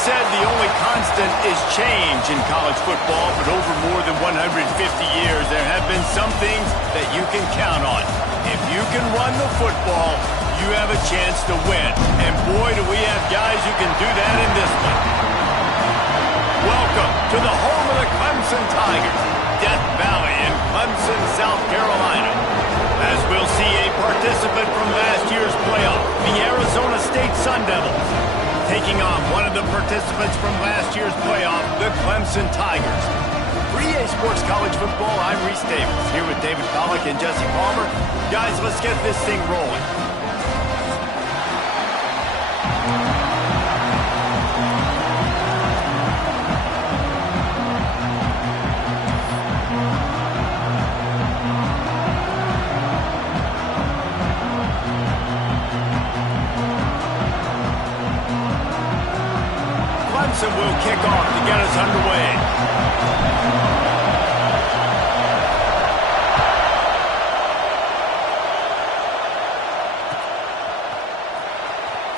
said the only constant is change in college football, but over more than 150 years, there have been some things that you can count on. If you can run the football, you have a chance to win. And boy, do we have guys who can do that in this one. Welcome to the home of the Clemson Tigers, Death Valley in Clemson, South Carolina. As we'll see a participant from last year's playoff, the Arizona State Sun Devils, taking on one of the participants from last year's playoff, the Clemson Tigers. For EA Sports College Football, I'm Reese Davis, here with David Pollack and Jesse Palmer. Guys, let's get this thing rolling. Clemson will kick off to get us underway.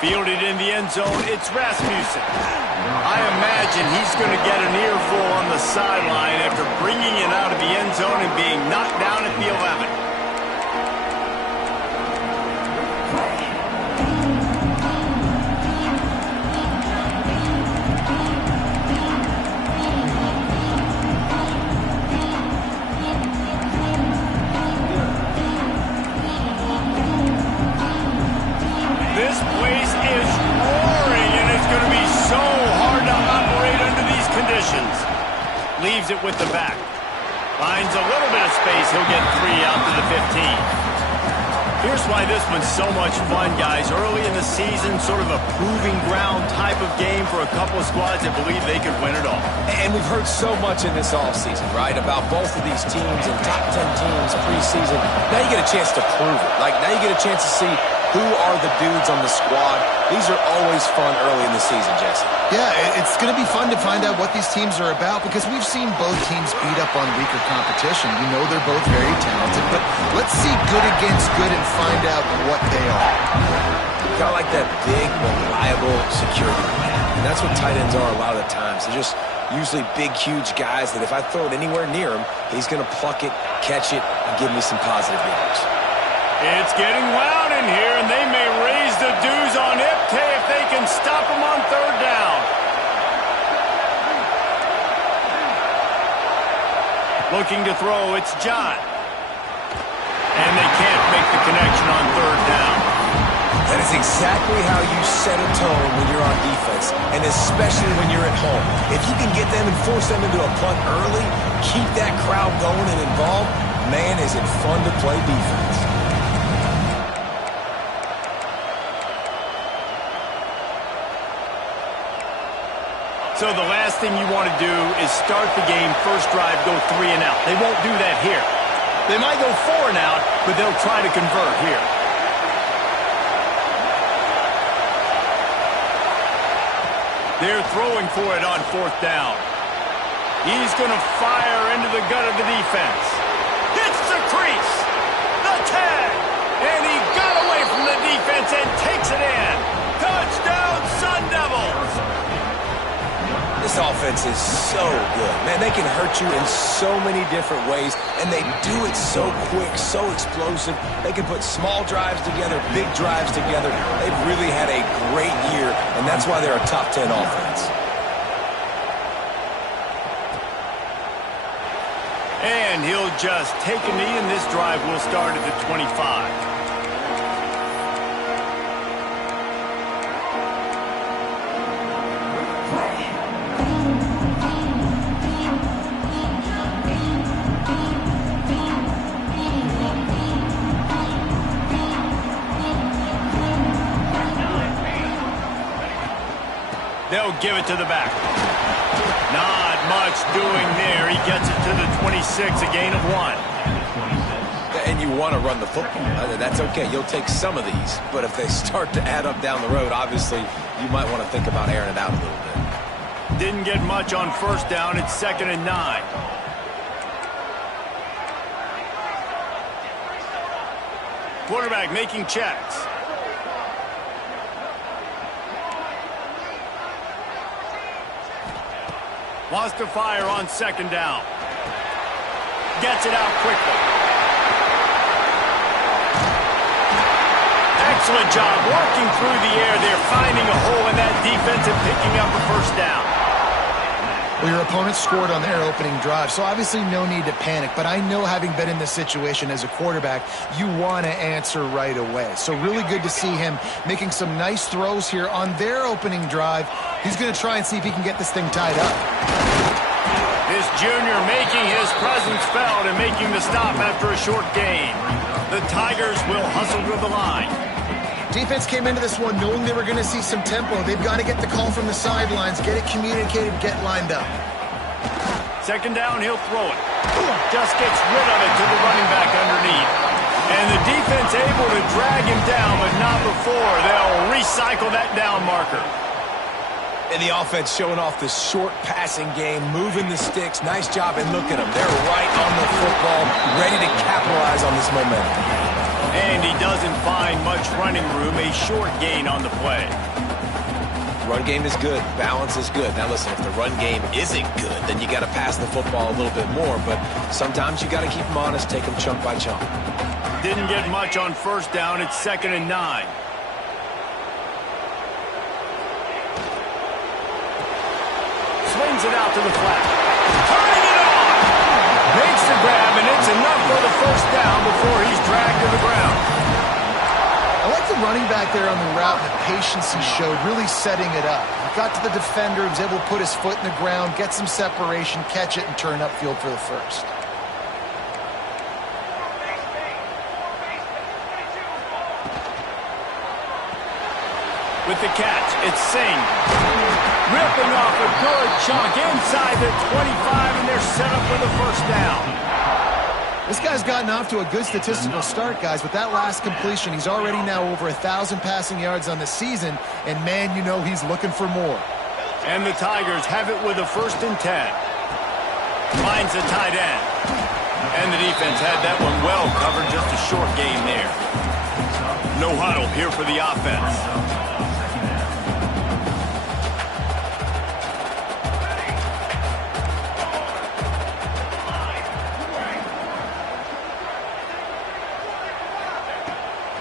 Fielded in the end zone, it's Rasmussen. I imagine he's going to get an earful on the sideline after bringing it out of the end zone and being knocked down at the 11. This place is roaring, and it's going to be so hard to operate under these conditions. Leaves it with the back. Finds a little bit of space. He'll get 3 out to the 15. Here's why this one's so much fun, guys. Early in the season, sort of a proving ground type of game for a couple of squads that believe they could win it all. And we've heard so much in this offseason, right, about both of these teams and top 10 teams preseason. Now you get a chance to prove it. Like, now you get a chance to see who are the dudes on the squad. These are always fun early in the season, Jesse. Yeah, it's going to be fun to find out what these teams are about because we've seen both teams beat up on weaker competition. We know they're both very talented, but let's see good against good and find out what they are. Kind of like that big, reliable security plan. And that's what tight ends are a lot of the times. They're just usually big, huge guys that if I throw it anywhere near him, he's going to pluck it, catch it, and give me some positive yards. It's getting loud in here, and they may raise the dues on Ipte if they can stop him on third down. Looking to throw, it's John. And they can't make the connection on third down. That is exactly how you set a tone when you're on defense, and especially when you're at home. If you can get them and force them into a punt early, keep that crowd going and involved, man, is it fun to play defense. So the last thing you want to do is start the game, first drive, go 3 and out. They won't do that here. They might go 4 and out, but they'll try to convert here. They're throwing for it on fourth down. He's going to fire into the gut of the defense. Hits the crease. The tag. And he got away from the defense and takes it in. Touchdown, Sun Devils. This offense is so good. Man, they can hurt you in so many different ways, and they do it so quick, so explosive. They can put small drives together, big drives together. They've really had a great year, and that's why they're a top 10 offense. And he'll just take a knee, and this drive will start at the 25. They'll give it to the back. Not much doing there. He gets it to the 26, a gain of 1. And you want to run the football. That's okay. You'll take some of these. But if they start to add up down the road, obviously, you might want to think about airing it out a little bit. Didn't get much on first down. It's 2nd and 9. Quarterback making checks. Wants to fire on second down. Gets it out quickly. Excellent job working through the air there, finding a hole in that defense and picking up a first down. Well, your opponent scored on their opening drive, so obviously no need to panic. But I know, having been in this situation as a quarterback, you want to answer right away. So really good to see him making some nice throws here on their opening drive. He's going to try and see if he can get this thing tied up. This junior making his presence felt and making the stop after a short gain. The Tigers will hustle to the line. Defense came into this one knowing they were going to see some tempo. They've got to get the call from the sidelines, get it communicated, get lined up. Second down, he'll throw it. Just gets rid of it to the running back underneath. And the defense able to drag him down, but not before. They'll recycle that down marker. And the offense showing off the short passing game, moving the sticks. Nice job, and look at them. They're right on the football, ready to capitalize on this momentum. And he doesn't find much running room, a short gain on the play. Run game is good. Balance is good. Now listen, if the run game isn't good, then you got to pass the football a little bit more. But sometimes you got to keep them honest, take them chunk by chunk. Didn't get much on first down. It's 2nd and 9. Swings it out to the flat. Turning it on! Makes the grab, and it's enough for the first down before he's dragged to the ground. I like the running back there on the route and the patience he showed, really setting it up. He got to the defender, was able to put his foot in the ground, get some separation, catch it, and turn upfield for the first. With the catch, it's Singh. Ripping off a good chunk inside the 25, and they're set up for the first down. This guy's gotten off to a good statistical start, guys. With that last completion, he's already now over 1,000 passing yards on the season, and man, you know he's looking for more. And the Tigers have it with a 1st and 10. Finds the tight end. And the defense had that one well covered, just a short gain there. No huddle here for the offense.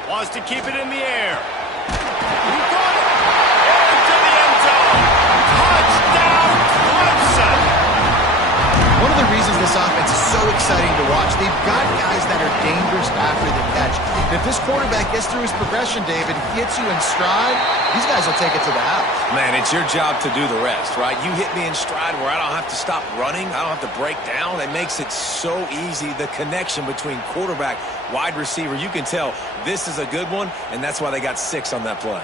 Wants to keep it in the air. He got it! Into the end zone! Touchdown, Clemson! One of the reasons this offense is so exciting to watch, they've got guys that are dangerous after the catch. And if this quarterback gets through his progression, David, gets you in stride, these guys will take it to the house. Man, it's your job to do the rest, right? You hit me in stride where I don't have to stop running. I don't have to break down. It makes it so easy, the connection between quarterback, wide receiver. You can tell this is a good one, and that's why they got 6 on that play.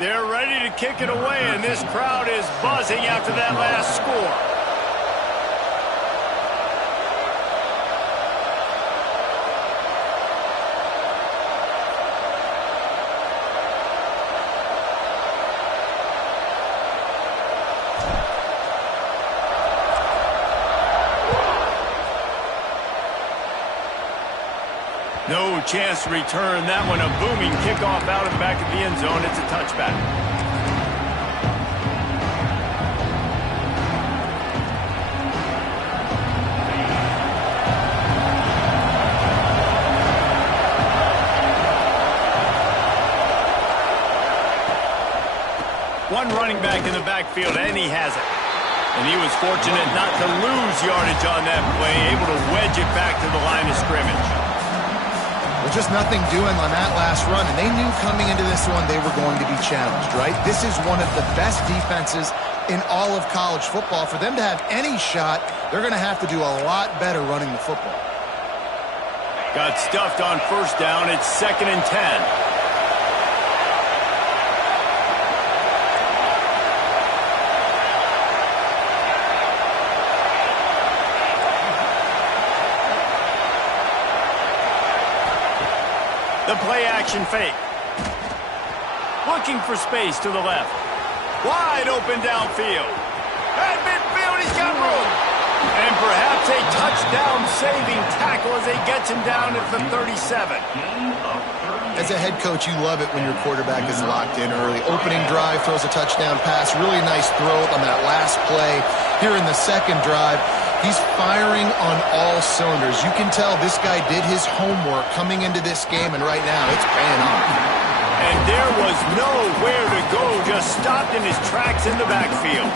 They're ready to kick it away, and this crowd is buzzing after that last score. No chance to return that one. A booming kickoff out of the back of the end zone. It's a touchback. One running back in the backfield, and he has it. And he was fortunate not to lose yardage on that play, able to wedge it back to the line of scrimmage. There's just nothing doing on that last run, and they knew coming into this one they were going to be challenged, right? This is one of the best defenses in all of college football. For them to have any shot, they're going to have to do a lot better running the football. Got stuffed on first down. It's 2nd and 10. The play-action fake. Looking for space to the left. Wide open downfield. At midfield, he's got room. And perhaps a touchdown-saving tackle as they gets him down at the 37. As a head coach, you love it when your quarterback is locked in early. Opening drive, throws a touchdown pass. Really nice throw on that last play. Here in the second drive, he's firing on all cylinders. You can tell this guy did his homework coming into this game, and right now it's paying off. And there was nowhere to go, just stopped in his tracks in the backfield.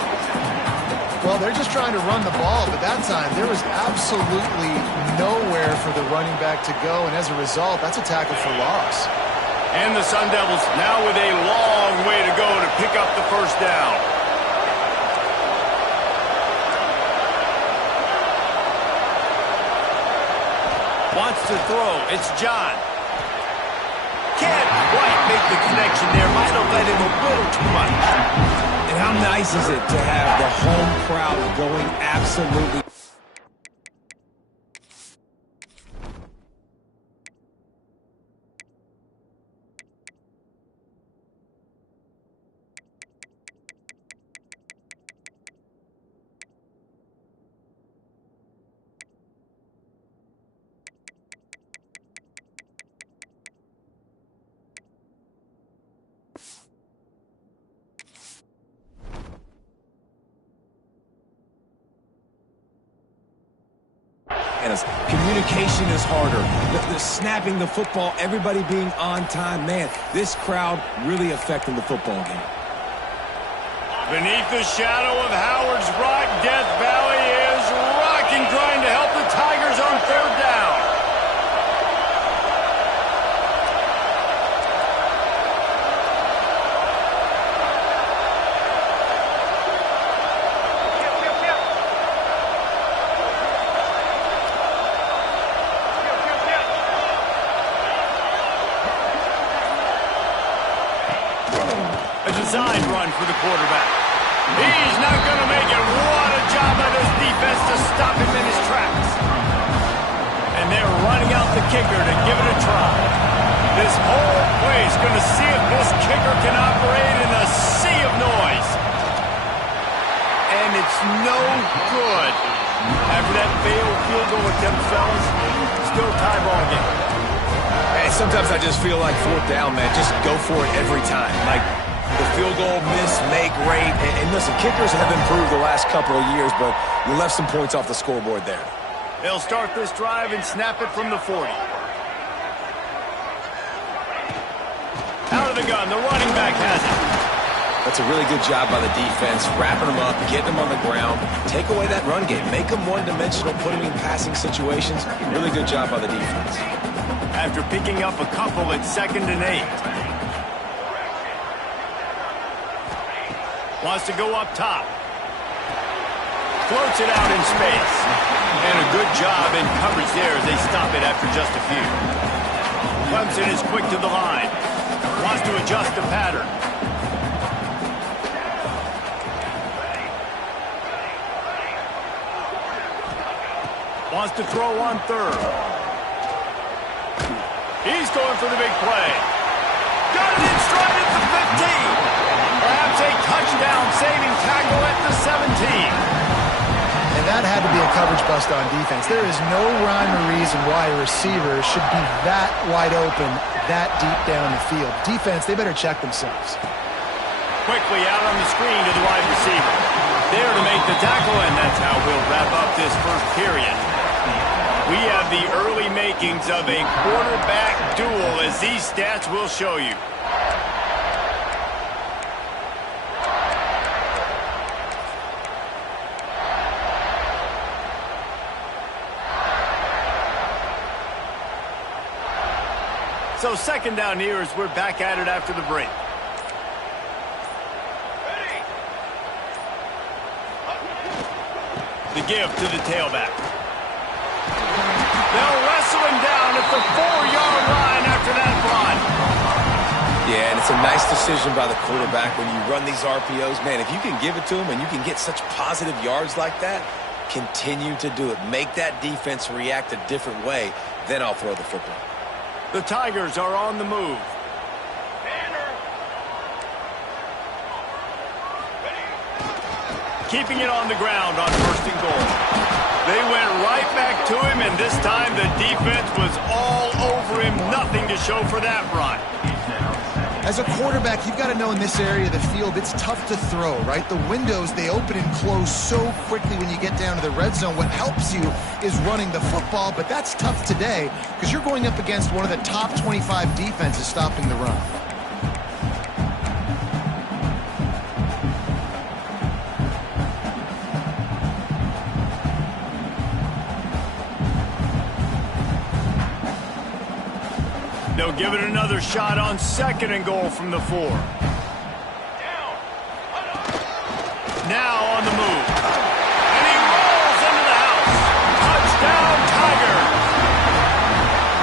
Well, they're just trying to run the ball, but that time there was absolutely nowhere for the running back to go, and as a result, that's a tackle for loss. And the Sun Devils now with a long way to go to pick up the first down. Wants to throw. It's John. Can't quite make the connection there. Might have let him a little too much. And how nice is it to have the home crowd going absolutely... Communication is harder. The snapping the football, everybody being on time. Man, this crowd really affecting the football game. Beneath the shadow of Howard's Rock, Death Valley is rocking, trying to help the Tigers on third down. Design run for the quarterback. He's not going to make it. What a job by this defense to stop him in his tracks. And they're running out the kicker to give it a try. This whole place going to see if this kicker can operate in a sea of noise. And it's no good. After that failed field goal attempt, fellas, still tie ball game. Hey, sometimes I just feel like fourth down, man. Just go for it every time. Like, the field goal miss, make rate. And listen, kickers have improved the last couple of years, but you left some points off the scoreboard there. They'll start this drive and snap it from the 40. Out of the gun, the running back has it. That's a really good job by the defense, wrapping them up, getting them on the ground. Take away that run game. Make them one-dimensional, put them in passing situations. Really good job by the defense. After picking up a couple at 2nd and 8. Wants to go up top. Floats it out in space. And a good job in coverage there as they stop it after just a few. Clemson is quick to the line. Wants to adjust the pattern. Wants to throw on third. He's going for the big play. Got it in stride at the 15. Perhaps a touchdown-saving tackle at the 17. And that had to be a coverage bust on defense. There is no rhyme or reason why a receiver should be that wide open, that deep down the field. Defense, they better check themselves. Quickly out on the screen to the wide receiver. There to make the tackle, and that's how we'll wrap up this first period. We have the early makings of a quarterback duel, as these stats will show you. So 2nd down here as we're back at it after the break. The give to the tailback. They'll wrestle him down at the 4-yard line after that run. Yeah, and it's a nice decision by the quarterback when you run these RPOs. Man, if you can give it to him and you can get such positive yards like that, continue to do it. Make that defense react a different way, then I'll throw the football. The Tigers are on the move. Keeping it on the ground on 1st and goal. They went right back to him, and this time the defense was all over him. Nothing to show for that run. As a quarterback, you've got to know in this area of the field, it's tough to throw, right? The windows, they open and close so quickly when you get down to the red zone. What helps you is running the football, but that's tough today because you're going up against one of the top 25 defenses stopping the run. They'll give it another shot on 2nd and goal from the 4. Now on the move. And he rolls into the house. Touchdown, Tigers.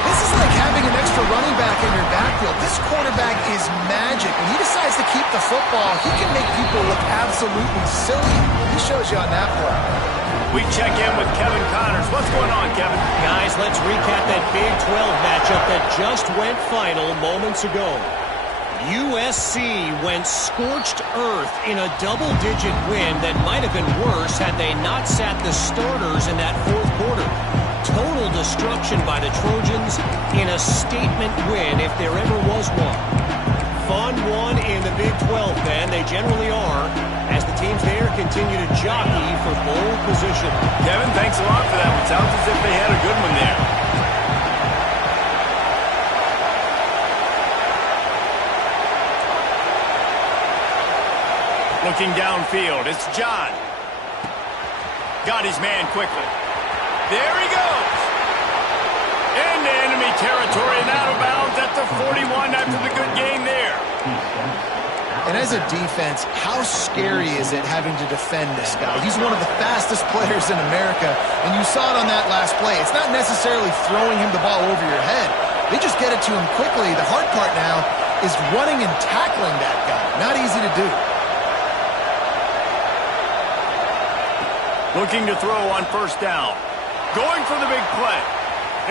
This is like having an extra running back in your backfield. This quarterback is magic. When he decides to keep the football, he can make people look absolutely silly. He shows you on that play. We check in with Kevin Connors. What's going on, Kevin? Guys, let's recap that Big 12 matchup that just went final moments ago. USC went scorched earth in a double-digit win that might have been worse had they not sat the starters in that 4th quarter. Total destruction by the Trojans in a statement win if there ever was one. Fun one in the Big 12, Ben. They generally are, as the teams there continue to jockey for pole position. Kevin, thanks a lot for that. It sounds as if they had a good one there. Looking downfield, it's John. Got his man quickly. There he goes. Into enemy territory and out of bounds at the 41 after the good game there. And as a defense, how scary is it having to defend this guy? He's one of the fastest players in America, and you saw it on that last play. It's not necessarily throwing him the ball over your head. They just get it to him quickly. The hard part now is running and tackling that guy. Not easy to do. Looking to throw on 1st down. Going for the big play.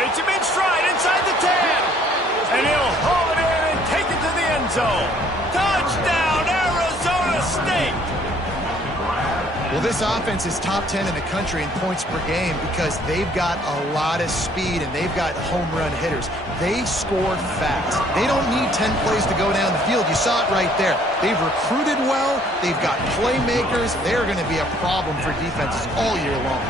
Hits him in stride inside the 10. And he'll haul it in and take it to the end zone. Touchdown, Arizona State! Well, this offense is top 10 in the country in points per game because they've got a lot of speed and they've got home run hitters. They score fast. They don't need 10 plays to go down the field. You saw it right there. They've recruited well. They've got playmakers. They're going to be a problem for defenses all year long.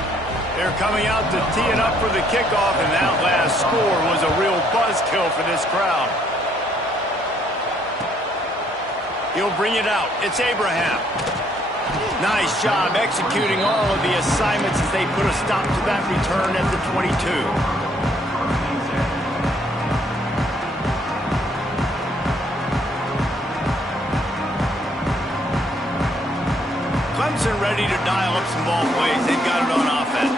They're coming out to tee it up for the kickoff, and that last score was a real buzzkill for this crowd. He'll bring it out. It's Abraham. Nice job executing all of the assignments as they put a stop to that return at the 22. Clemson ready to dial up some ball plays. They've got it on offense.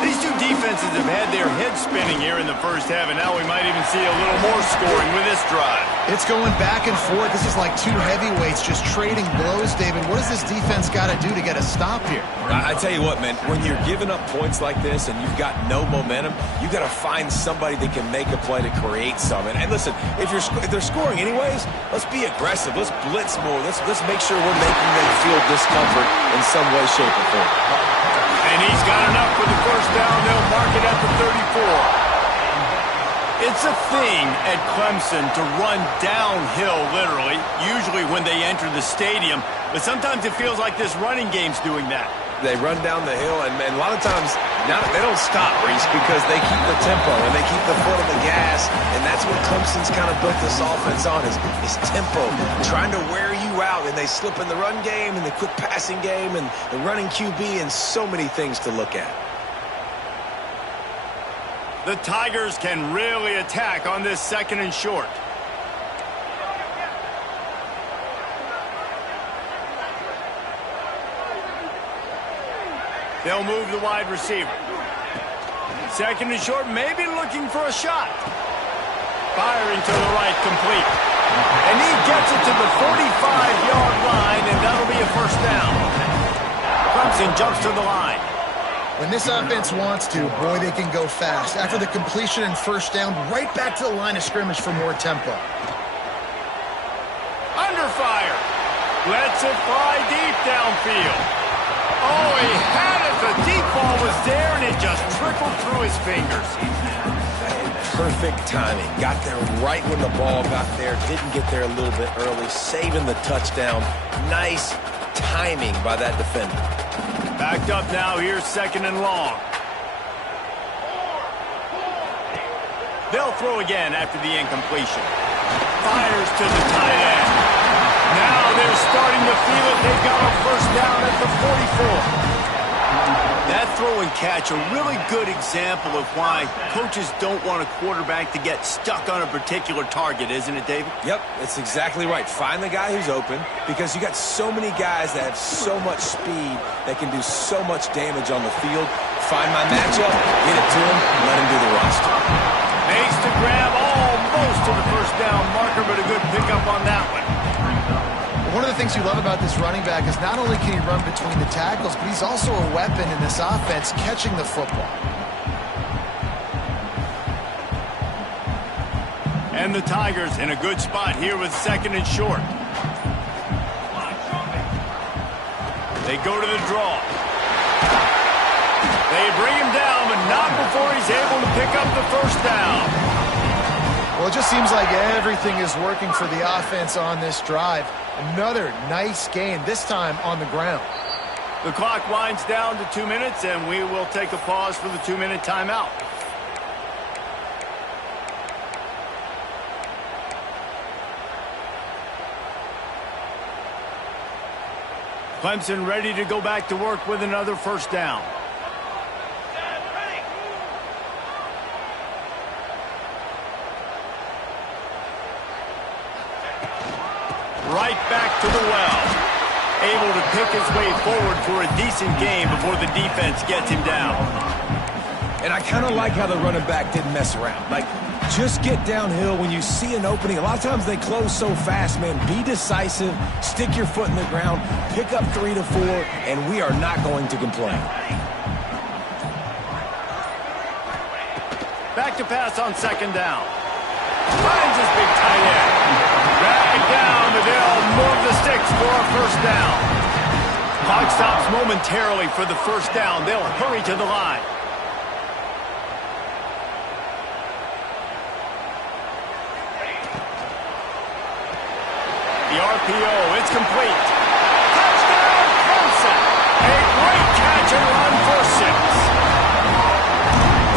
These two defenses have had their heads spinning here in the 1st half, and now we might even see a little more scoring with this drive. It's going back and forth. This is like two heavyweights just trading blows, David. What does this defense got to do to get a stop here? I tell you what, man, when you're giving up points like this and you've got no momentum, you got to find somebody that can make a play to create something. And listen, if they're scoring anyways, let's be aggressive. Let's blitz more. Let's make sure we're making them feel discomfort in some way, shape, or form. And he's got enough for the 1st down. They'll mark it at the 34. It's a thing at Clemson to run downhill, literally, usually when they enter the stadium. But sometimes it feels like this running game's doing that. They run down the hill, and a lot of times they don't stop, Reese, because they keep the tempo and they keep the foot on the gas, and that's what Clemson's kind of built this offense on is tempo, trying to wear you out, and they slip in the run game and the quick passing game and the running QB and so many things to look at. The Tigers can really attack on this 2nd and short. They'll move the wide receiver. 2nd and short, maybe looking for a shot. Firing to the right, complete. And he gets it to the 45-yard line, and that'll be a 1st down. Clemson jumps to the line. When this offense wants to, boy, they can go fast. After the completion and 1st down, right back to the line of scrimmage for more tempo. Under fire. Lets it fly deep downfield. Oh, he had it The deep ball was there, and it just trickled through his fingers. Perfect timing. Got there right when the ball got there. Didn't get there a little bit early. Saving the touchdown. Nice timing by that defender. Backed up now. Here's 2nd and long. They'll throw again after the incompletion. Fires to the tight end. Now they're starting to feel it. They've got a first down at the 44. That throw and catch, a really good example of why coaches don't want a quarterback to get stuck on a particular target, isn't it, David? Yep, it's exactly right. Find the guy who's open, because you got so many guys that have so much speed that can do so much damage on the field. Find my matchup, get it to him, and let him do the rest. Makes the grab almost to the first down marker, but a good pickup on that one. One of the things you love about this running back is not only can he run between the tackles, but he's also a weapon in this offense catching the football. And the Tigers in a good spot here with 2nd and short. They go to the draw. They bring him down, but not before he's able to pick up the first down. Well, it just seems like everything is working for the offense on this drive. Another nice gain, this time on the ground. The clock winds down to 2 minutes, and we will take a pause for the 2-minute timeout. Clemson ready to go back to work with another first down. Right back to the well. Able to pick his way forward for a decent game before the defense gets him down. And I kind of like how the running back didn't mess around. Like, just get downhill when you see an opening. A lot of times they close so fast, man. Be decisive, stick your foot in the ground, pick up 3 to 4, and we are not going to complain. Back to pass on 2nd down. Finds his big tight end. Drag down, but they'll move the sticks for a first down. Clock stops momentarily for the first down. They'll hurry to the line. The RPO, it's complete. Touchdown, Clemson. A great catch and run for 6.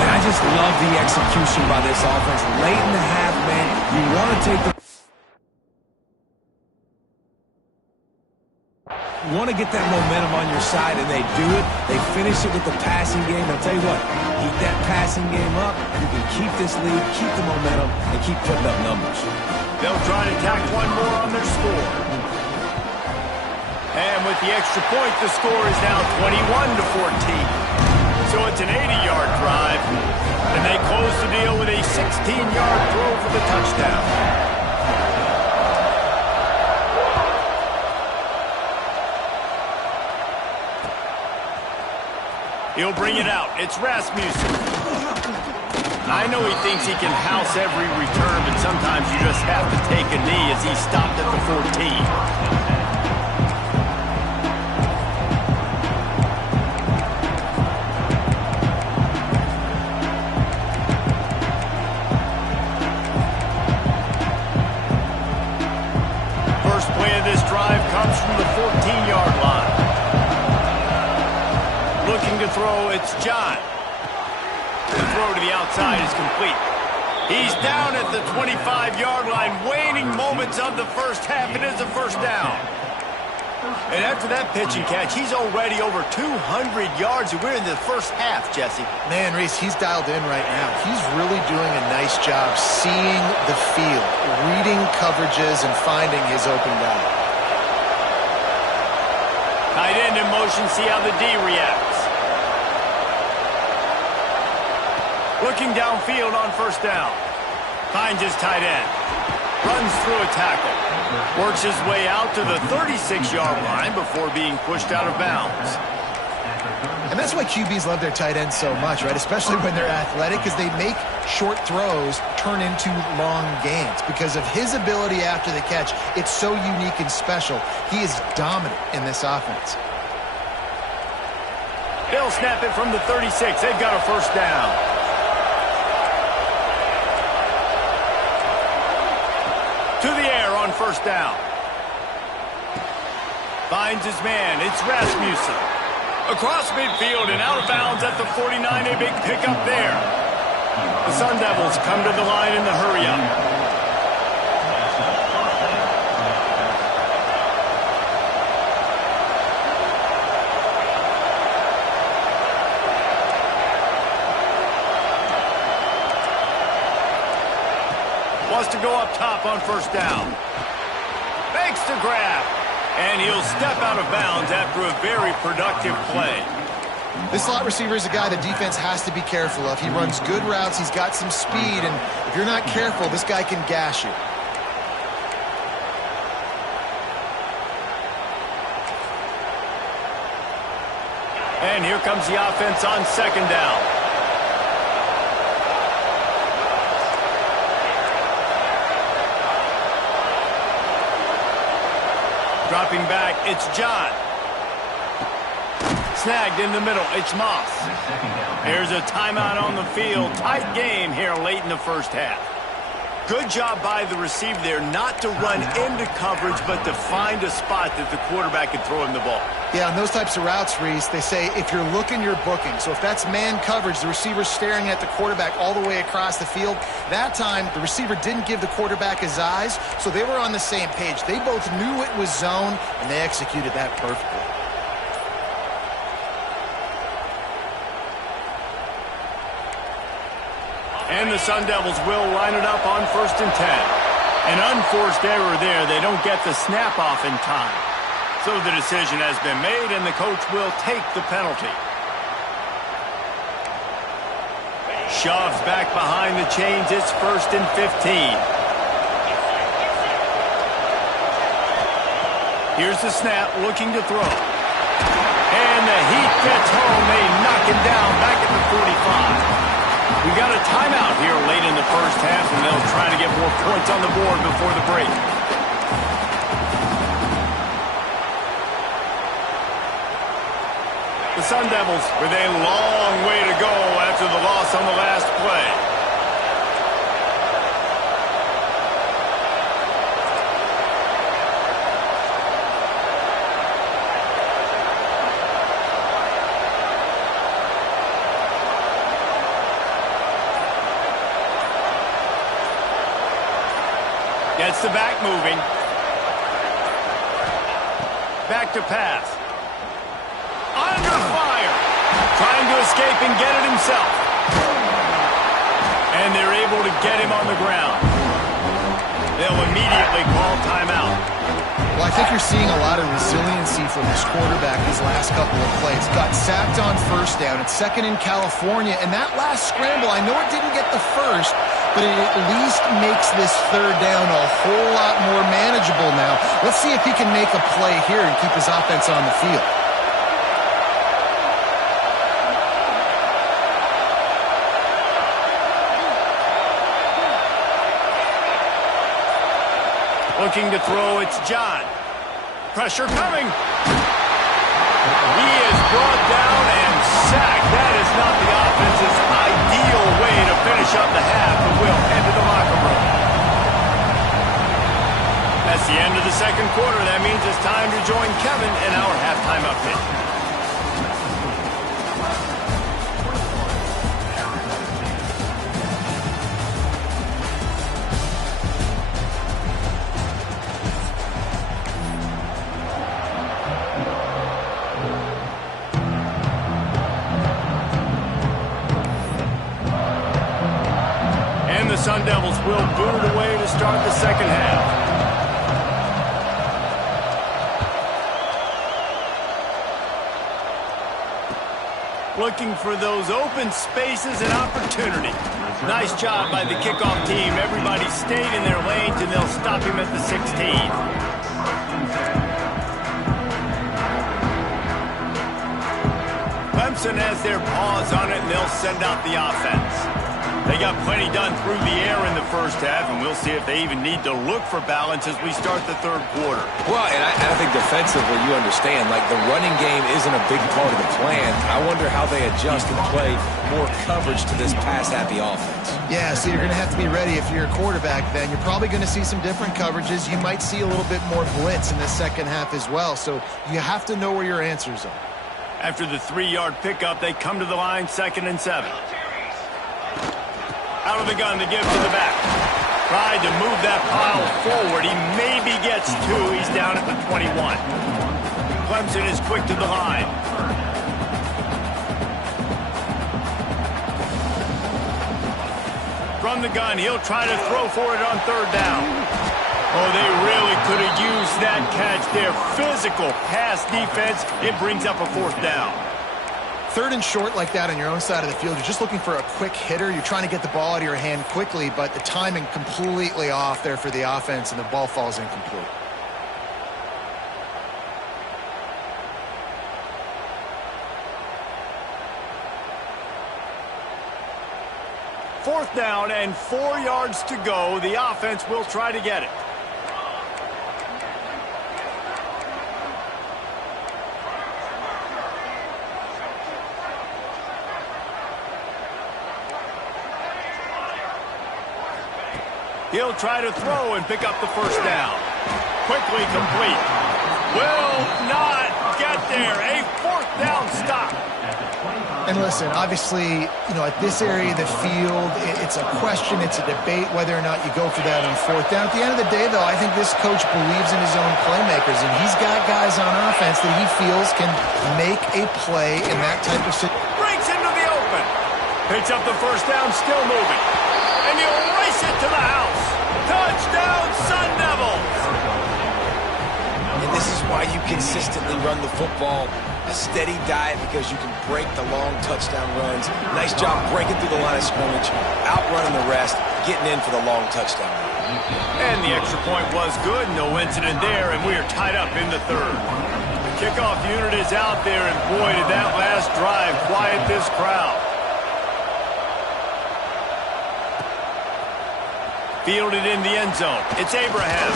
And I just love the execution by this offense. Late in the half, man, you want to take the... You want to get that momentum on your side, and they do it. They finish it with the passing game. I'll tell you what, keep that passing game up. You can keep this lead, keep the momentum, and keep putting up numbers. They'll try to tack one more on their score. And with the extra point, the score is now 21 to 14. So it's an 80-yard drive, and they close the deal with a 16-yard throw for the touchdown. He'll bring it out. It's Rasmussen. I know he thinks he can house every return, but sometimes you just have to take a knee as he stopped at the 14. Comes from the 14-yard line. Looking to throw, it's John. The throw to the outside is complete. He's down at the 25-yard line, waning moments of the first half. It is a first down. And after that pitch and catch, he's already over 200 yards. We're in the first half, Jesse. Man, Reese, he's dialed in right now. He's really doing a nice job seeing the field, reading coverages, and finding his open guy. Tight end in motion, see how the D reacts. Looking downfield on first down. Finds his tight end. Runs through a tackle. Works his way out to the 36-yard line before being pushed out of bounds. And that's why QBs love their tight ends so much, right? Especially when they're athletic, because they make short throws turn into long gains. Because of his ability after the catch, it's so unique and special. He is dominant in this offense. They'll snap it from the 36. They've got a first down. To the air on first down. Finds his man. It's Rasmussen. Across midfield and out of bounds at the 49. A big pickup there. The Sun Devils come to the line in the hurry-up. Wants to go up top on first down. Makes the grab. And he'll step out of bounds after a very productive play. This slot receiver is a guy the defense has to be careful of. He runs good routes. He's got some speed. And if you're not careful, this guy can gash you. And here comes the offense on second down. Dropping back, it's John. Snagged in the middle, it's Moss. There's a timeout on the field. Tight game here late in the first half. Good job by the receiver there not to run into coverage, but to find a spot that the quarterback can throw him the ball. Yeah, on those types of routes, Reese, they say if you're looking, you're booking. So if that's man coverage, the receiver's staring at the quarterback all the way across the field. That time, the receiver didn't give the quarterback his eyes, so they were on the same page. They both knew it was zone, and they executed that perfectly. And the Sun Devils will line it up on 1st and 10. An unforced error there. They don't get the snap off in time. So the decision has been made, and the coach will take the penalty. Shoves back behind the chains. It's 1st and 15. Here's the snap, looking to throw. And the heat gets home. They knock him down back at the 45. We got a timeout here late in the first half, and they'll try to get more points on the board before the break. The Sun Devils with a long way to go after the loss on the last play. Gets the back moving. Back to pass. Under fire. Trying to escape and get it himself. And they're able to get him on the ground. They'll immediately call timeout. Well, I think you're seeing a lot of resiliency from this quarterback these last couple of plays. Got sacked on first down. It's 2nd in California. And that last scramble, I know it didn't get the first, but it at least makes this 3rd down a whole lot more manageable now. Let's see if he can make a play here and keep his offense on the field. Looking to throw, it's John. Pressure coming. He is brought down and sacked. That is not the offense's ideal way to finish up the half, but we'll head to the locker room. That's the end of the second quarter. That means it's time to join Kevin in our halftime update. The Sun Devils will boot it away to start the second half. Looking for those open spaces and opportunity. Nice job by the kickoff team. Everybody stayed in their lanes, and they'll stop him at the 16. Clemson has their paws on it, and they'll send out the offense. They got plenty done through the air in the first half, and we'll see if they even need to look for balance as we start the third quarter. Well, and I think defensively, you understand, like the running game isn't a big part of the plan. I wonder how they adjust and play more coverage to this pass-happy offense. Yeah, so you're going to have to be ready if you're a quarterback then. You're probably going to see some different coverages. You might see a little bit more blitz in the second half as well, so you have to know where your answers are. After the 3-yard pickup, they come to the line, 2nd and 7. Out of the gun to give to the back. Tried to move that pile forward. He maybe gets 2. He's down at the 21. Clemson is quick to the line. From the gun, he'll try to throw for it on 3rd down. Oh, they really could have used that catch there. Physical pass defense. It brings up a 4th down. 3rd and short like that on your own side of the field, you're just looking for a quick hitter. You're trying to get the ball out of your hand quickly, but the timing completely off there for the offense, and the ball falls incomplete. Fourth down and 4 yards to go. The offense will try to get it. He'll try to throw and pick up the 1st down. Quickly complete. Will not get there. A 4th down stop. And listen, obviously, you know, at this area of the field, it's a question, it's a debate whether or not you go for that on 4th down. At the end of the day, though, I think this coach believes in his own playmakers, and he's got guys on offense that he feels can make a play in that type of situation. Breaks into the open. Picks up the 1st down, still moving. And he'll race it to the house. Touchdown, Sun Devils! And this is why you consistently run the football. A steady diet because you can break the long touchdown runs. Nice job breaking through the line of scrimmage, outrunning the rest, getting in for the long touchdown run. And the extra point was good. No incident there, and we are tied up in the 3rd. The kickoff unit is out there, and boy, did that last drive quiet this crowd. Fielded in the end zone. It's Abraham.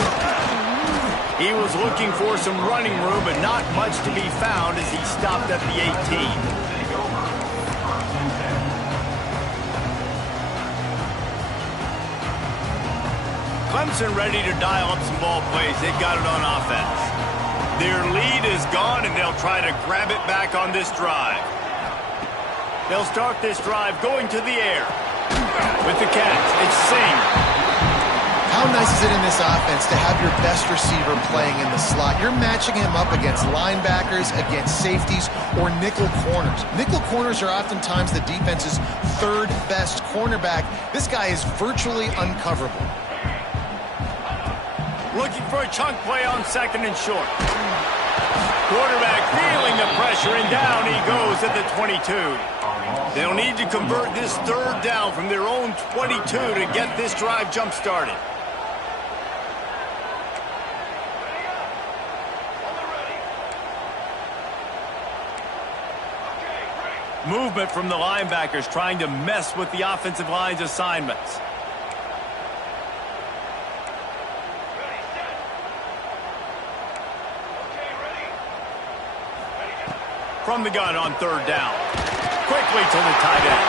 He was looking for some running room, but not much to be found as he stopped at the 18. Clemson ready to dial up some ball plays. They've got it on offense. Their lead is gone, and they'll try to grab it back on this drive. They'll start this drive going to the air. With the catch, it's Singh. How nice is it in this offense to have your best receiver playing in the slot? You're matching him up against linebackers, against safeties, or nickel corners. Nickel corners are oftentimes the defense's 3rd best cornerback. This guy is virtually uncoverable. Looking for a chunk play on 2nd and short. Quarterback feeling the pressure, and down he goes at the 22. They'll need to convert this 3rd down from their own 22 to get this drive jump-started. Movement from the linebackers trying to mess with the offensive line's assignments. From the gun on 3rd down. Quickly to the tight end.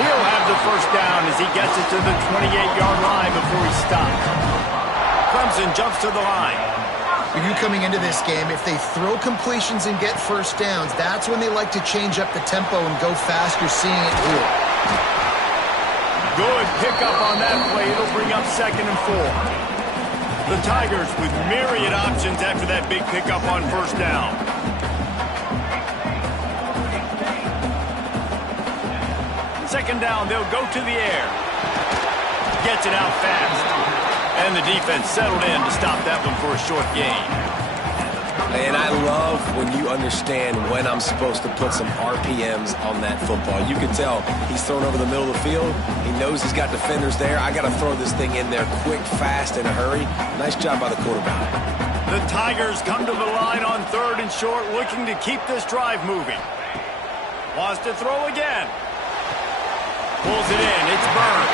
He'll have the 1st down as he gets it to the 28-yard line before he stops. Clemson jumps to the line. You coming into this game, if they throw completions and get 1st downs, that's when they like to change up the tempo and go fast. You're seeing it here. Good pickup on that play. It'll bring up 2nd and 4. The Tigers with myriad options after that big pickup on 1st down. Second down, they'll go to the air. Gets it out fast. And the defense settled in to stop that one for a short gain. And I love when you understand when I'm supposed to put some RPMs on that football. You can tell he's thrown over the middle of the field. He knows he's got defenders there. I got to throw this thing in there quick, fast, in a hurry. Nice job by the quarterback. The Tigers come to the line on 3rd and short, looking to keep this drive moving. Wants to throw again. Pulls it in. It's Bird.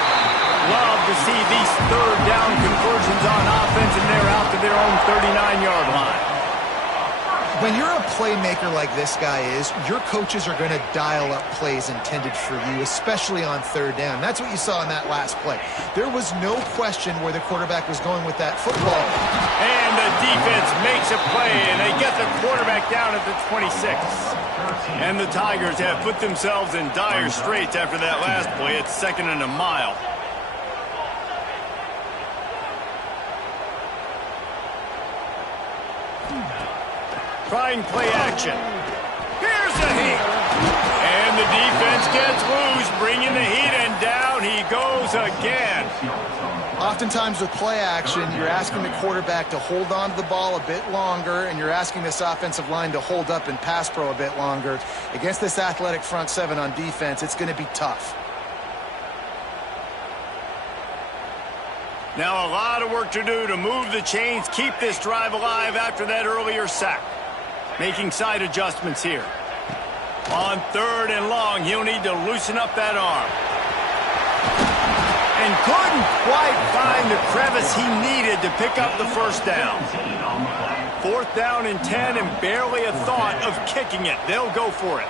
Love to see these third down conversions on offense, and they're out to their own 39-yard line. When you're a playmaker like this guy is, your coaches are going to dial up plays intended for you, especially on third down. That's what you saw in that last play. There was no question where the quarterback was going with that football. And the defense makes a play, and they get the quarterback down at the 26. And the Tigers have put themselves in dire straits after that last play. It's 2nd and a mile. Trying play action. Here's the heat. And the defense gets loose, bringing the heat, and down he goes again. Oftentimes with play action, you're asking the quarterback to hold on to the ball a bit longer, and you're asking this offensive line to hold up and pass pro a bit longer. Against this athletic front seven on defense, it's going to be tough. Now a lot of work to do to move the chains, keep this drive alive after that earlier sack. Making side adjustments here. On 3rd and long, he'll need to loosen up that arm. And couldn't quite find the crevice he needed to pick up the first down. 4th down and 10, and barely a thought of kicking it. They'll go for it.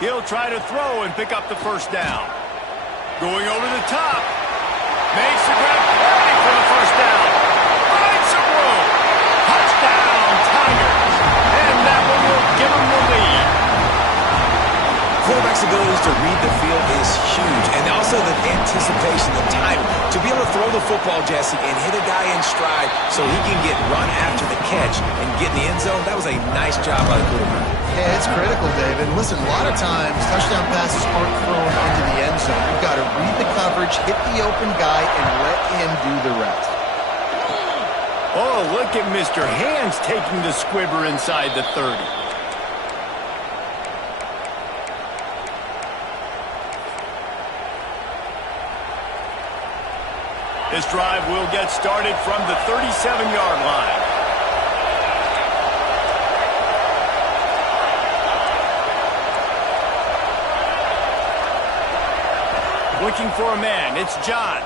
He'll try to throw and pick up the first down. Going over the top. Makes the grab play for the first down. Finds some room. Touchdown, Tigers. And that one will give them the lead. Quarterback's abilities to read the field is huge, and also the anticipation, the time to be able to throw the football, Jesse, and hit a guy in stride so he can get run after the catch and get in the end zone. That was a nice job by the quarterback. Yeah, it's critical, David. Listen, a lot of times touchdown passes aren't thrown into the end zone. You've got to read the coverage, hit the open guy, and let him do the rest. Oh, look at Mr. Hands taking the squibber inside the 30. This drive will get started from the 37-yard line. Looking for a man. It's John.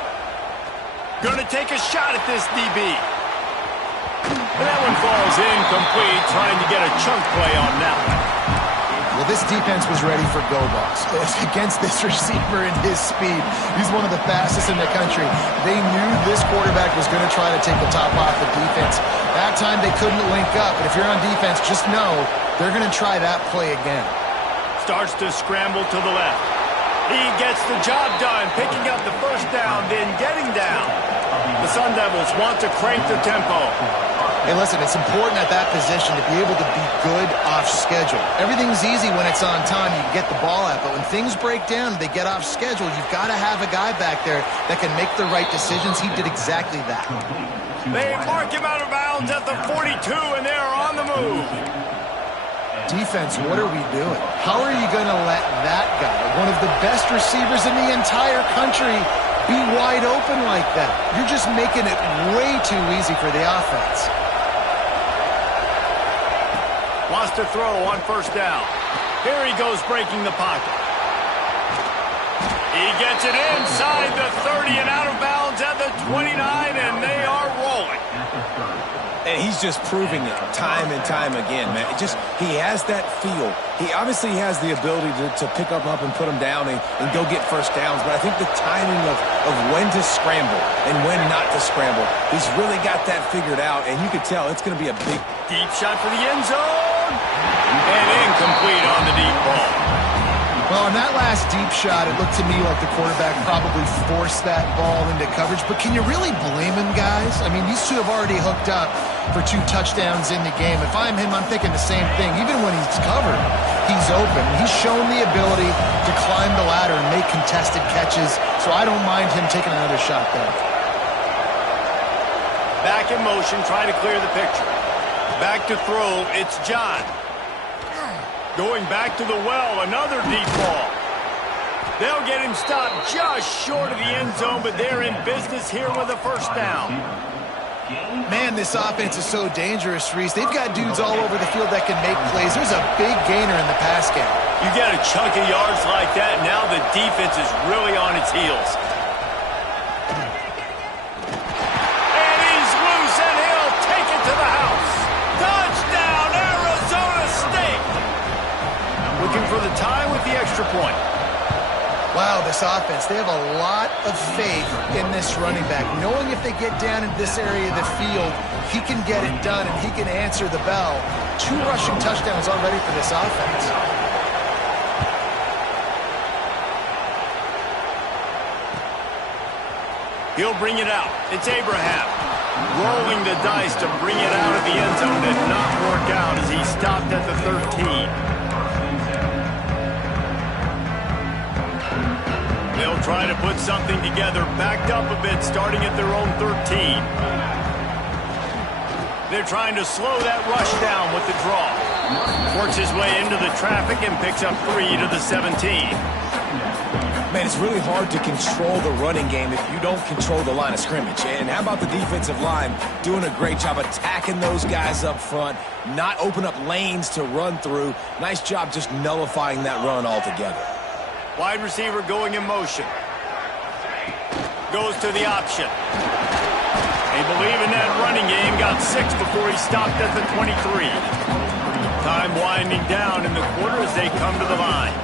Going to take a shot at this DB. And that one falls incomplete, trying to get a chunk play on that one. Well, this defense was ready for go balls. Against this receiver and his speed, he's one of the fastest in the country. They knew this quarterback was going to try to take the top off the defense. That time they couldn't link up, but if you're on defense, just know they're going to try that play again. Starts to scramble to the left. He gets the job done, picking up the first down, then getting down. The Sun Devils want to crank the tempo. Hey, listen, it's important at that position to be able to be good off schedule. Everything's easy when it's on time. You get the ball out, but when things break down, they get off schedule. You've got to have a guy back there that can make the right decisions. He did exactly that. They mark him out of bounds at the 42, and they're on the move. Defense, what are we doing? How are you going to let that guy, one of the best receivers in the entire country, be wide open like that? You're just making it way too easy for the offense. Wants to throw on first down. Here he goes breaking the pocket. He gets it inside the 30 and out of bounds at the 29, and they are rolling. And he's just proving it time and time again, man. He has that feel. He obviously has the ability to pick up and put him down and go get first downs. But I think the timing of when to scramble and when not to scramble, he's really got that figured out. And you could tell it's going to be a big... Deep shot for the end zone. And incomplete on the deep ball. Well, on that last deep shot, it looked to me like the quarterback probably forced that ball into coverage. But can you really blame him, guys? I mean, these two have already hooked up for 2 touchdowns in the game. If I'm him, I'm thinking the same thing. Even when he's covered, he's open. He's shown the ability to climb the ladder and make contested catches. So I don't mind him taking another shot there. Back in motion, trying to clear the picture. Back to throw, it's John. Going back to the well, another deep ball. They'll get him stopped just short of the end zone, but they're in business here with a first down. Man, this offense is so dangerous, Reese. They've got dudes all over the field that can make plays. There's a big gainer in the pass game. You get a chunk of yards like that, now the defense is really on its heels. And he's loose, and he'll take it to the house. Touchdown, Arizona State! Looking for the tie with the extra point. Wow, this offense, they have a lot of faith in this running back. Knowing if they get down in this area of the field, he can get it done and he can answer the bell. 2 rushing touchdowns already for this offense. He'll bring it out. It's Abraham. Rolling the dice to bring it out of the end zone did not work out as he stopped at the 13. They'll try to put something together, backed up a bit, starting at their own 13. They're trying to slow that rush down with the draw. Works his way into the traffic and picks up 3 to the 17. Man, it's really hard to control the running game if you don't control the line of scrimmage. And how about the defensive line doing a great job attacking those guys up front, not open up lanes to run through. Nice job just nullifying that run altogether. Wide receiver going in motion. Goes to the option. They believe in that running game. Got 6 before he stopped at the 23. Time winding down in the quarter as they come to the line.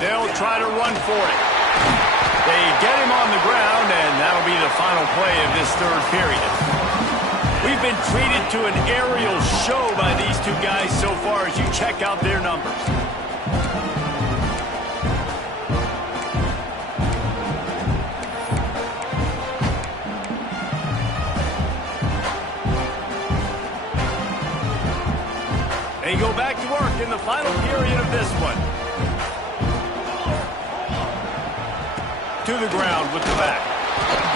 They'll try to run for it. They get him on the ground, and that'll be the final play of this third period. We've been treated to an aerial show by these 2 guys so far as you check out their numbers. They go back to work in the final period of this one. To the ground with the back.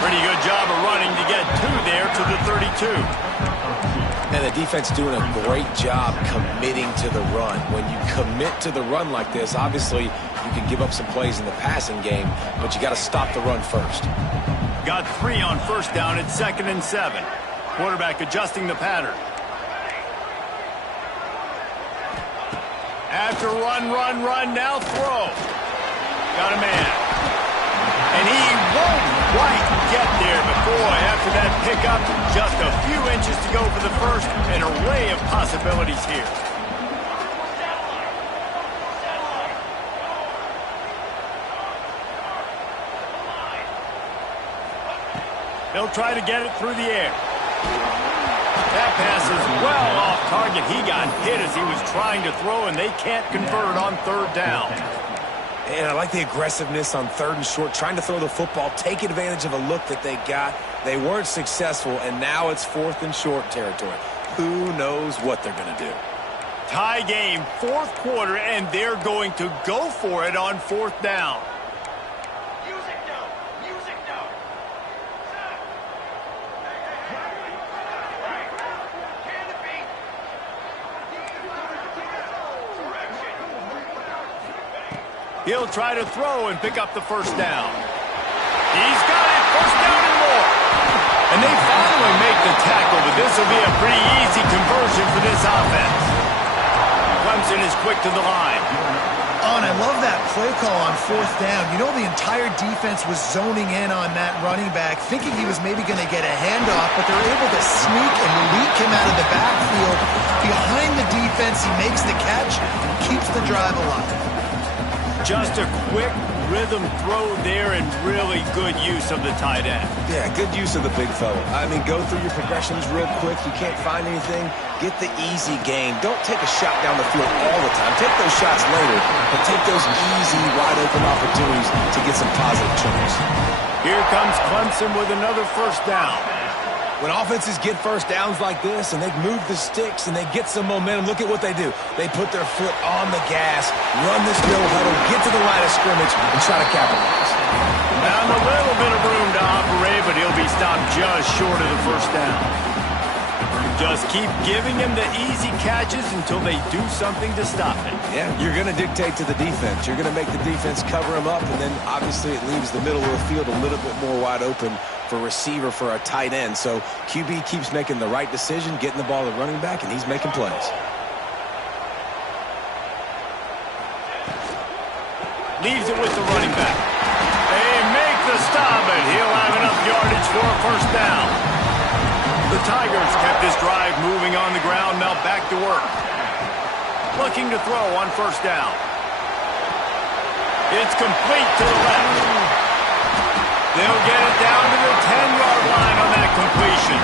Pretty good job of running to get 2 there to the 32. And the defense doing a great job committing to the run. When you commit to the run like this, obviously you can give up some plays in the passing game, but you got to stop the run first. Got 3 on first down at 2nd and 7. Quarterback adjusting the pattern. After run, now throw. Got a man. And he won't quite get there, but boy, after that pickup, just a few inches to go for the first, an array of possibilities here. They'll try to get it through the air. That pass is well off target. He got hit as he was trying to throw, and they can't convert on 3rd down. And I like the aggressiveness on 3rd and short, trying to throw the football, take advantage of a look that they got. They weren't successful, and now it's 4th and short territory. Who knows what they're going to do? Tie game, 4th quarter, and they're going to go for it on 4th down. He'll try to throw and pick up the first down. He's got it, first down and more. And they finally make the tackle, but this will be a pretty easy conversion for this offense. Clemson is quick to the line. Oh, and I love that play call on 4th down. You know, the entire defense was zoning in on that running back, thinking he was maybe going to get a handoff, but they're able to sneak and leak him out of the backfield. Behind the defense, he makes the catch and keeps the drive alive. Just a quick rhythm throw there and really good use of the tight end. Yeah, good use of the big fella. I mean, go through your progressions real quick. You can't find anything, get the easy gain. Don't take a shot down the field all the time. Take those shots later, but take those easy, wide-open opportunities to get some positive turns. Here comes Clemson with another first down. When offenses get first downs like this and they move the sticks and they get some momentum, look at what they do. They put their foot on the gas, run this no huddle, get to the line of scrimmage, and try to capitalize. Found a little bit of room to operate, but he'll be stopped just short of the first down. Just keep giving him the easy catches until they do something to stop it. Yeah, you're going to dictate to the defense. You're going to make the defense cover him up, and then obviously it leaves the middle of the field a little bit more wide open for receiver, for a tight end. So QB keeps making the right decision, getting the ball to the running back, and he's making plays. Leaves it with the running back. They make the stop, and he'll have enough yardage for a first down. The Tigers kept this drive moving on the ground, now back to work. Looking to throw on first down. It's complete to the left. They'll get it down to the 10-yard line on that completion.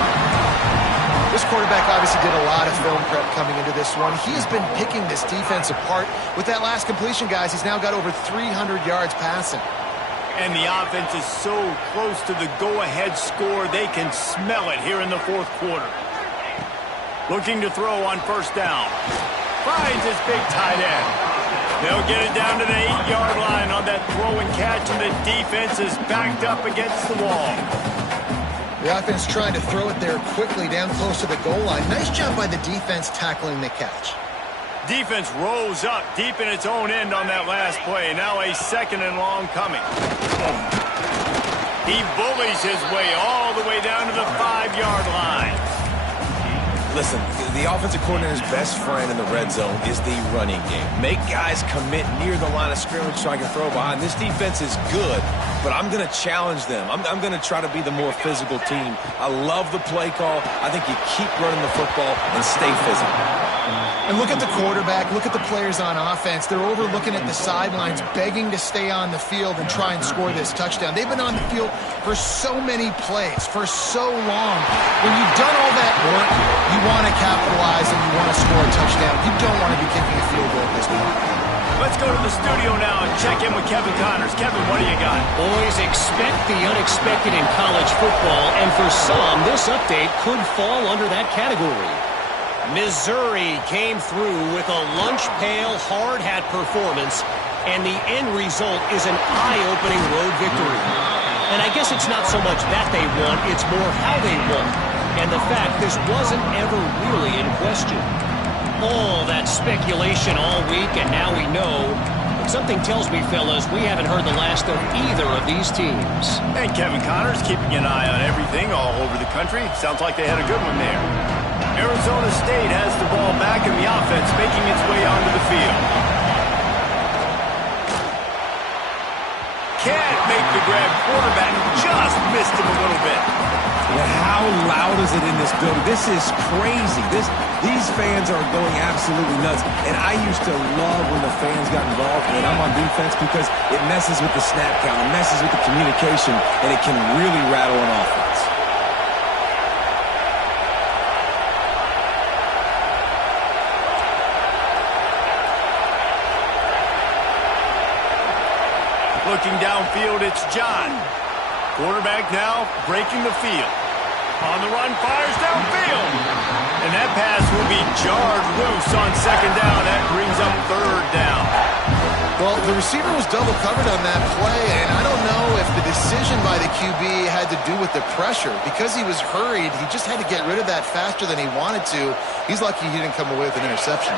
This quarterback obviously did a lot of film prep coming into this one. He has been picking this defense apart. With that last completion, guys, he's now got over 300 yards passing. And the offense is so close to the go-ahead score, they can smell it here in the fourth quarter. Looking to throw on first down. Finds his big tight end. They'll get it down to the 8-yard line on that throw and catch, and the defense is backed up against the wall. The offense trying to throw it there quickly down close to the goal line. Nice job by the defense tackling the catch. Defense rolls up deep in its own end on that last play. Now a second and long coming. He bullies his way all the way down to the 5-yard line. Listen, the offensive coordinator's best friend in the red zone is the running game. Make guys commit near the line of scrimmage so I can throw behind. This defense is good, but I'm going to challenge them. I'm going to try to be the more physical team. I love the play call. I think you keep running the football and stay physical. And look at the quarterback, look at the players on offense. They're over looking at the sidelines, begging to stay on the field and try and score this touchdown. They've been on the field for so many plays, for so long. When you've done all that work, you want to capitalize and you want to score a touchdown. You don't want to be kicking a field goal at this point. Let's go to the studio now and check in with Kevin Connors. Kevin, what do you got? Boys, expect the unexpected in college football, and for some, this update could fall under that category. Missouri came through with a lunch pail hard hat performance, and the end result is an eye-opening road victory. And I guess it's not so much that they won, it's more how they won, and the fact this wasn't ever really in question. All that speculation all week, and now we know. But something tells me, fellas, we haven't heard the last of either of these teams. And Kevin Connors keeping an eye on everything all over the country. Sounds like they had a good one there. Arizona State has the ball back in the offense, making its way onto the field. Can't make the grab. Quarterback just missed him a little bit. Yeah, how loud is it in this building? This is crazy. These fans are going absolutely nuts. And I used to love when the fans got involved when I'm on defense because it messes with the snap count, it messes with the communication, and it can really rattle an offense. Looking downfield, it's John. Quarterback now breaking the field. On the run, fires downfield. And that pass will be jarred loose on second down. That brings up third down. Well, the receiver was double covered on that play, and I don't know if the decision by the QB had to do with the pressure. Because he was hurried, he just had to get rid of that faster than he wanted to. He's lucky he didn't come away with an interception.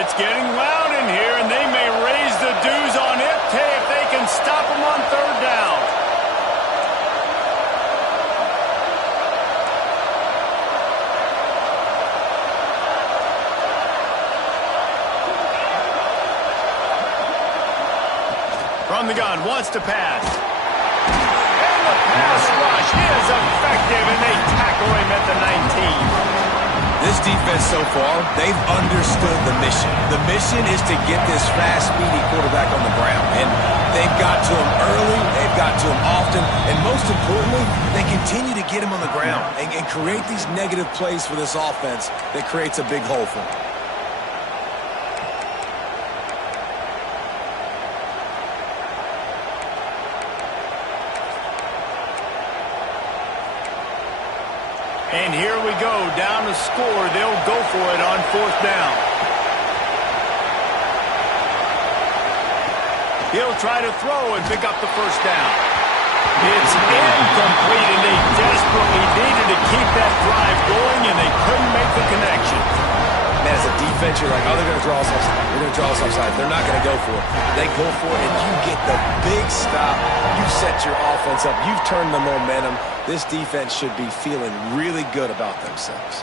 It's getting loud in here, and they may raise the dues on it if they can stop him on third down. From the gun, wants to pass. And the pass rush is effective, and they tackle him at the 19. This defense so far, they've understood the mission. The mission is to get this fast, speedy quarterback on the ground. And they've got to him early, they've got to him often, and most importantly, they continue to get him on the ground and create these negative plays for this offense that creates a big hole for them. And here we go, down to score. They'll go for it on fourth down. He'll try to throw and pick up the first down. It's incomplete, and they desperately needed to keep that drive going, and they couldn't defense, you're like, oh, they're going to draw us offside. They're going to draw us offside. They're not going to go for it. They go for it, and you get the big stop. You set your offense up. You've turned the momentum. This defense should be feeling really good about themselves.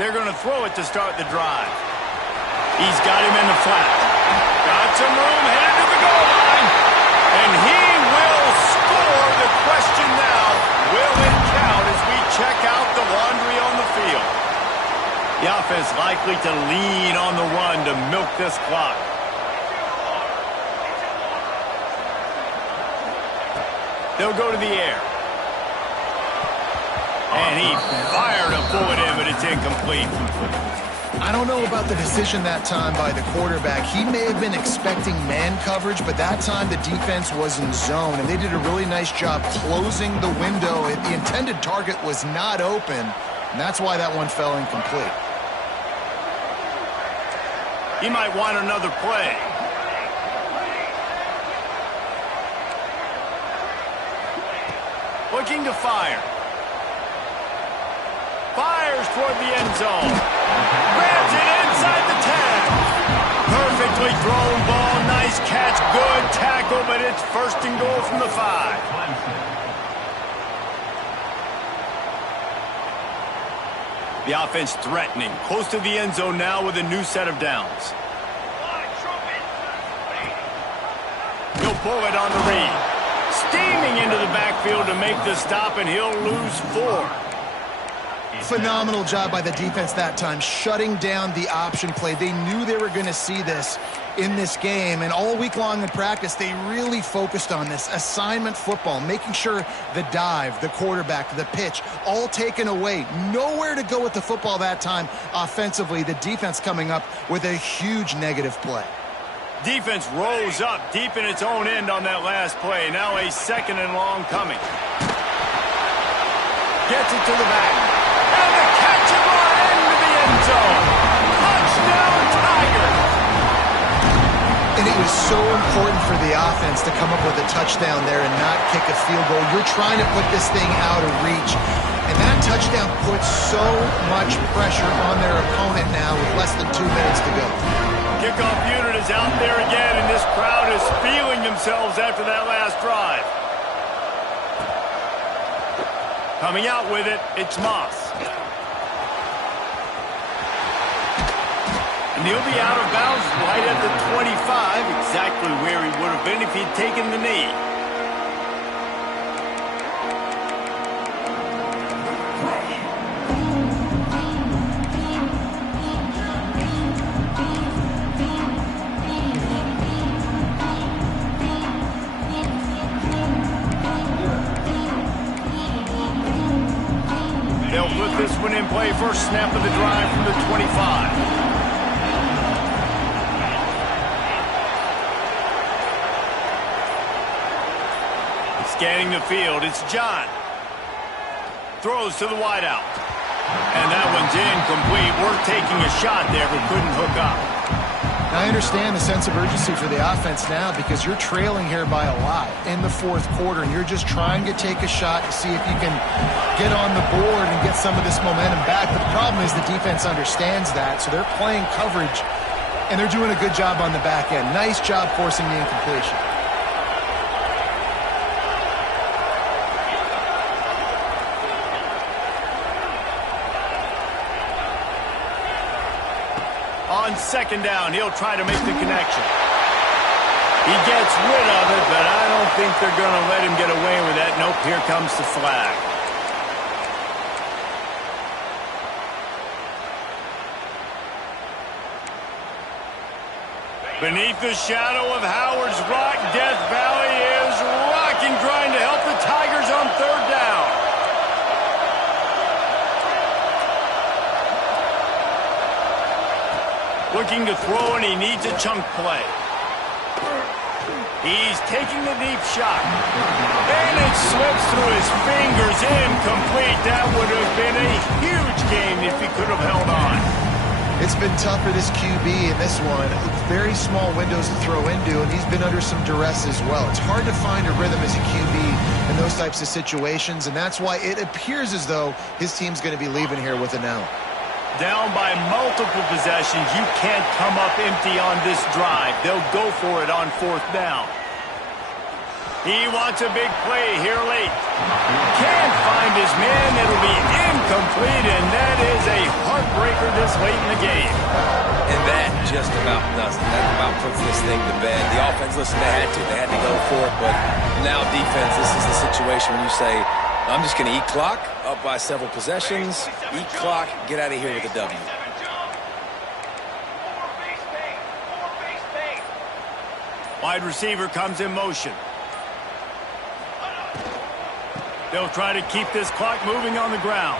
They're going to throw it to start the drive. He's got him in the flat. Got some room, headed to the goal line. And he will score. The question now, will it count as we check out the laundry on the field? The offense likely to lean on the run to milk this clock. They'll go to the air. And he fired a bullet in, but it's incomplete. I don't know about the decision that time by the quarterback. He may have been expecting man coverage, but that time the defense was in zone, and they did a really nice job closing the window. The intended target was not open, and that's why that one fell incomplete. He might want another play. Looking to fire. Fires toward the end zone. Grabs it inside the 10. Perfectly thrown ball. Nice catch. Good tackle, but it's first and goal from the 5. The offense threatening. Close to the end zone now with a new set of downs. He'll pull it on the read. Steaming into the backfield to make the stop, and he'll lose 4. Phenomenal job by the defense that time, shutting down the option play. They knew they were going to see this in this game, and all week long in practice, they really focused on this assignment football, making sure the dive, the quarterback, the pitch, all taken away. Nowhere to go with the football that time offensively. The defense coming up with a huge negative play. Defense rose up deep in its own end on that last play. Now a second and long coming. Gets it to the back. And the catch is brought into the end zone. Touchdown, Tigers! And it was so important for the offense to come up with a touchdown there and not kick a field goal. You're trying to put this thing out of reach. And that touchdown puts so much pressure on their opponent now with less than 2 minutes to go. Kickoff unit is out there again, and this crowd is feeling themselves after that last drive. Coming out with it, it's Moss. And he'll be out of bounds right at the 25, exactly where he would have been if he'd taken the knee. They'll put this one in play, first snap of the drive from the 25. Scanning the field, it's John. Throws to the wideout. And that one's incomplete. We're taking a shot there, but couldn't hook up. I understand the sense of urgency for the offense now because you're trailing here by a lot in the fourth quarter, and you're just trying to take a shot to see if you can get on the board and get some of this momentum back. But the problem is the defense understands that, so they're playing coverage, and they're doing a good job on the back end. Nice job forcing the incompletion. On second down, he'll try to make the connection. He gets rid of it, but I don't think they're going to let him get away with that. Nope, here comes the flag. Beneath the shadow of Howard's Rock, Death Valley is rocking, trying to help the Tigers on third down. Looking to throw, and he needs a chunk play. He's taking the deep shot. And it slips through his fingers. Incomplete. That would have been a huge gain if he could have held on. It's been tough for this QB in this one. Very small windows to throw into, and he's been under some duress as well. It's hard to find a rhythm as a QB in those types of situations, and that's why it appears as though his team's going to be leaving here with an L. Down by multiple possessions, you can't come up empty on this drive. They'll go for it on 4th down. He wants a big play here late. Can't find his man. It'll be incomplete, and that is a heartbreaker this late in the game. And that just about does it. That about puts this thing to bed. The offense, listen, they had to go for it, but now defense, this is the situation when you say, I'm just going to eat clock, up by several possessions, eat clock, get out of here with a W. Wide receiver comes in motion. They'll try to keep this clock moving on the ground.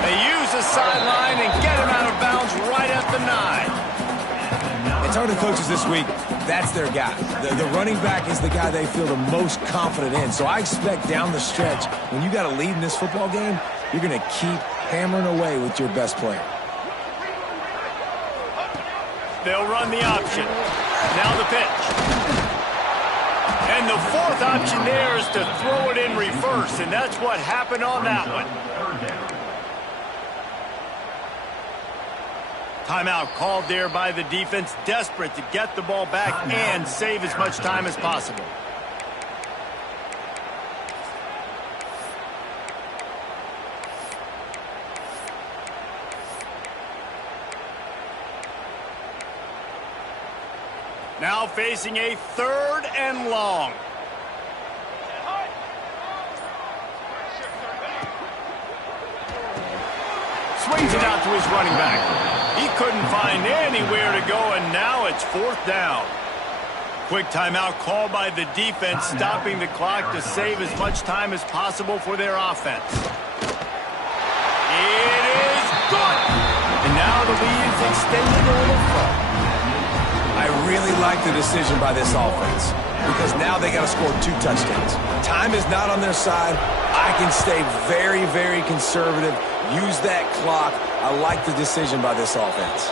They use the sideline and get him out of bounds right at the 9. And talking to coaches this week, that's their guy. The running back is the guy they feel the most confident in. So I expect down the stretch, when you got a lead in this football game, you're going to keep hammering away with your best player. They'll run the option. Now the pitch. And the 4th option there is to throw it in reverse, and that's what happened on that one. Timeout called there by the defense, desperate to get the ball back and save as much time as possible. Now facing a 3rd and long. Swings it out to his running back. He couldn't find anywhere to go, and now it's 4th down. Quick timeout called by the defense, stopping the clock to save as much time as possible for their offense. It is good! And now the lead is extended a little further. I really like the decision by this offense because now they got to score 2 touchdowns. Time is not on their side. I can stay very, very conservative. Use that clock. I like the decision by this offense.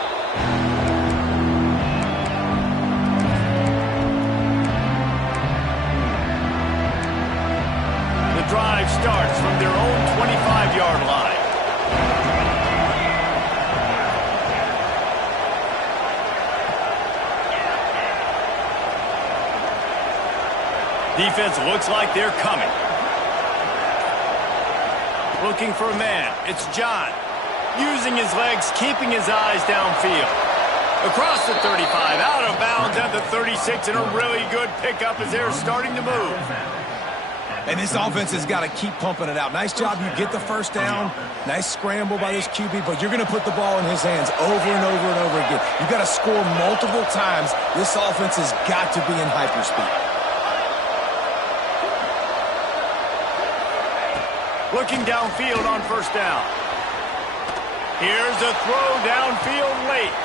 The drive starts from their own 25-yard line. Defense looks like they're coming. Looking for a man. It's John. Using his legs, keeping his eyes downfield. Across the 35, out of bounds at the 36, and a really good pickup as they're starting to move. And this offense has got to keep pumping it out. Nice job. You get the 1st down. Nice scramble by this QB, but you're going to put the ball in his hands over and over and over again. You've got to score multiple times. This offense has got to be in hyperspeed. Looking downfield on 1st down. Here's a throw downfield late.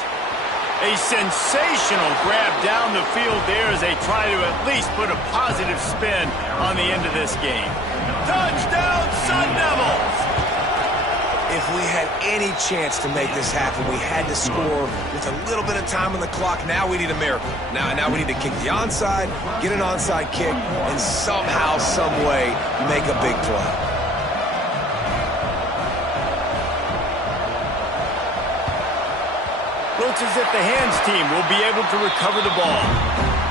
A sensational grab down the field there as they try to at least put a positive spin on the end of this game. Touchdown, Sun Devils! If we had any chance to make this happen, we had to score with a little bit of time on the clock. Now we need a miracle. Now we need to kick the onside, get an onside kick, and somehow, some way, make a big play. Looks as if the hands team will be able to recover the ball.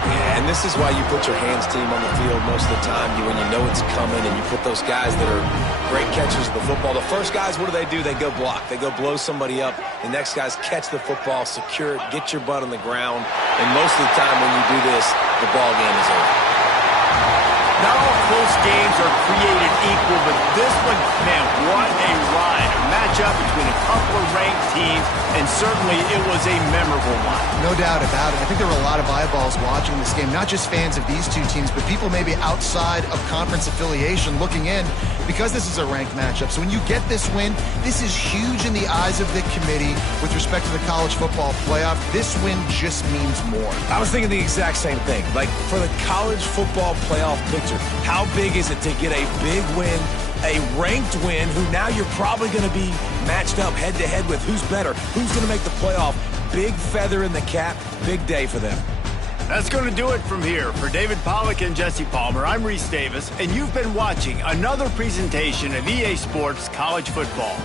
Yeah, and this is why you put your hands team on the field most of the time. When you know it's coming and you put those guys that are great catchers of the football. The first guys, what do? They go block. They go blow somebody up. The next guys catch the football, secure it, get your butt on the ground. And most of the time when you do this, the ball game is over. Not all close games are created equal, but this one, man, what a ride. A matchup between a couple of ranked teams, and certainly it was a memorable one. No doubt about it. I think there were a lot of eyeballs watching this game, not just fans of these two teams, but people maybe outside of conference affiliation looking in because this is a ranked matchup. So when you get this win, this is huge in the eyes of the committee with respect to the college football playoff. This win just means more. I was thinking the exact same thing. Like, for the college football playoff picture, answer. How big is it to get a big win, a ranked win, who now you're probably going to be matched up head-to-head with who's better, who's going to make the playoff. Big feather in the cap, big day for them. That's going to do it from here. For David Pollack and Jesse Palmer, I'm Reese Davis, and you've been watching another presentation of EA Sports College Football.